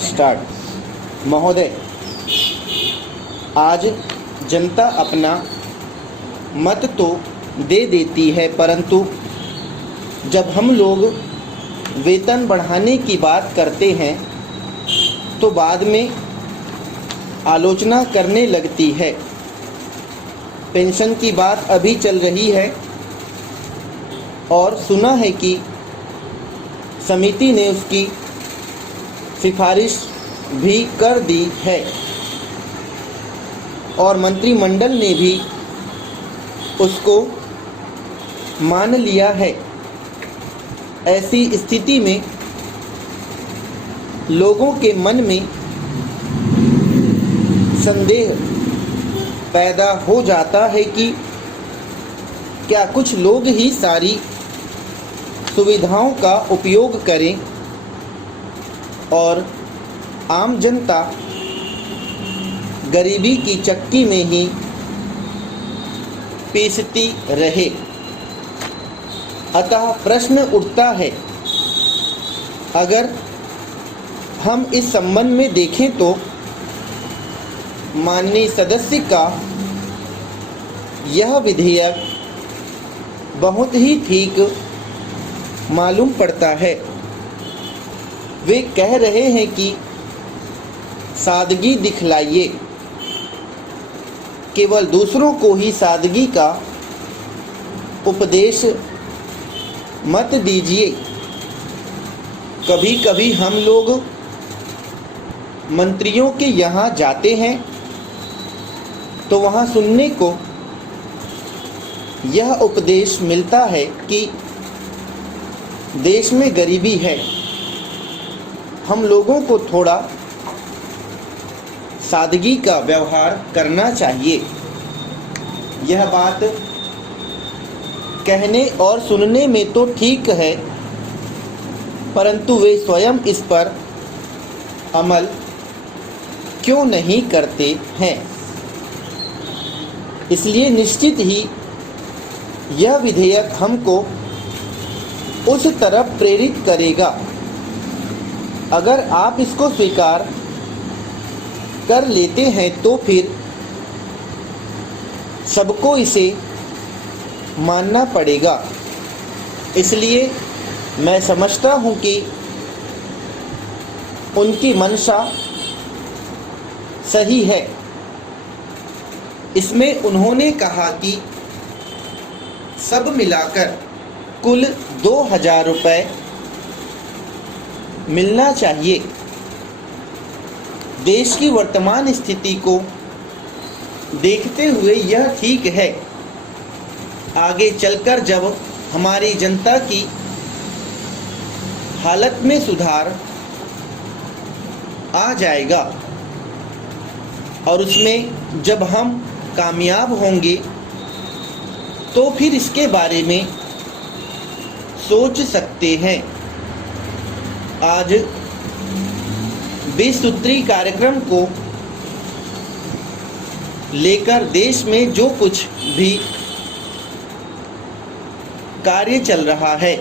Start. महोदय, आज जनता अपना मत तो दे देती है, परंतु जब हम लोग वेतन बढ़ाने की बात करते हैं तो बाद में आलोचना करने लगती है। पेंशन की बात अभी चल रही है और सुना है कि समिति ने उसकी सिफारिश भी कर दी है और मंत्रिमंडल ने भी उसको मान लिया है। ऐसी स्थिति में लोगों के मन में संदेह पैदा हो जाता है कि क्या कुछ लोग ही सारी सुविधाओं का उपयोग करें और आम जनता गरीबी की चक्की में ही पीसती रहे। अतः प्रश्न उठता है, अगर हम इस संबंध में देखें तो माननीय सदस्य का यह विधेयक बहुत ही ठीक मालूम पड़ता है। वे कह रहे हैं कि सादगी दिखलाइए, केवल दूसरों को ही सादगी का उपदेश मत दीजिए। कभी कभी हम लोग मंत्रियों के यहाँ जाते हैं तो वहाँ सुनने को यह उपदेश मिलता है कि देश में गरीबी है, हम लोगों को थोड़ा सादगी का व्यवहार करना चाहिए। यह बात कहने और सुनने में तो ठीक है, परंतु वे स्वयं इस पर अमल क्यों नहीं करते हैं। इसलिए निश्चित ही यह विधेयक हमको उस तरफ प्रेरित करेगा। अगर आप इसको स्वीकार कर लेते हैं तो फिर सबको इसे मानना पड़ेगा। इसलिए मैं समझता हूँ कि उनकी मंशा सही है। इसमें उन्होंने कहा कि सब मिलाकर कुल 2000 रुपये मिलना चाहिए। देश की वर्तमान स्थिति को देखते हुए यह ठीक है। आगे चलकर जब हमारी जनता की हालत में सुधार आ जाएगा और उसमें जब हम कामयाब होंगे तो फिर इसके बारे में सोच सकते हैं। आज 20 सूत्री कार्यक्रम को लेकर देश में जो कुछ भी कार्य चल रहा है,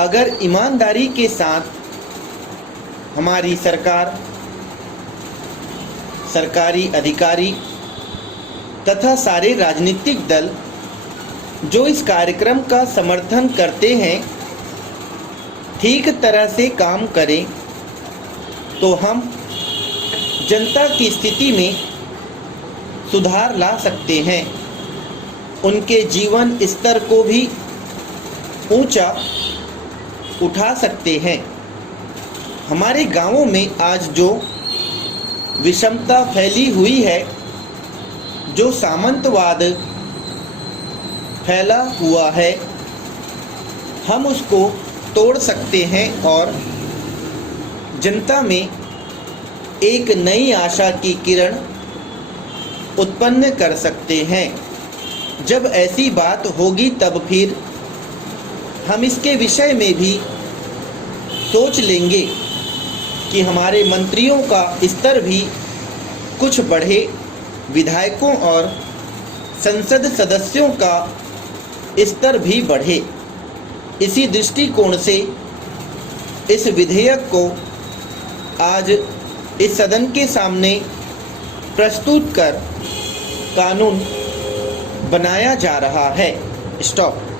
अगर ईमानदारी के साथ हमारी सरकार, सरकारी अधिकारी तथा सारे राजनीतिक दल जो इस कार्यक्रम का समर्थन करते हैं ठीक तरह से काम करें तो हम जनता की स्थिति में सुधार ला सकते हैं। उनके जीवन स्तर को भी ऊंचा उठा सकते हैं। हमारे गांवों में आज जो विषमता फैली हुई है, जो सामंतवाद फैला हुआ है, हम उसको तोड़ सकते हैं और जनता में एक नई आशा की किरण उत्पन्न कर सकते हैं। जब ऐसी बात होगी तब फिर हम इसके विषय में भी सोच लेंगे कि हमारे मंत्रियों का स्तर भी कुछ बढ़े, विधायकों और संसद सदस्यों का स्तर भी बढ़े। इसी दृष्टिकोण से इस विधेयक को आज इस सदन के सामने प्रस्तुत कर कानून बनाया जा रहा है। स्टॉप।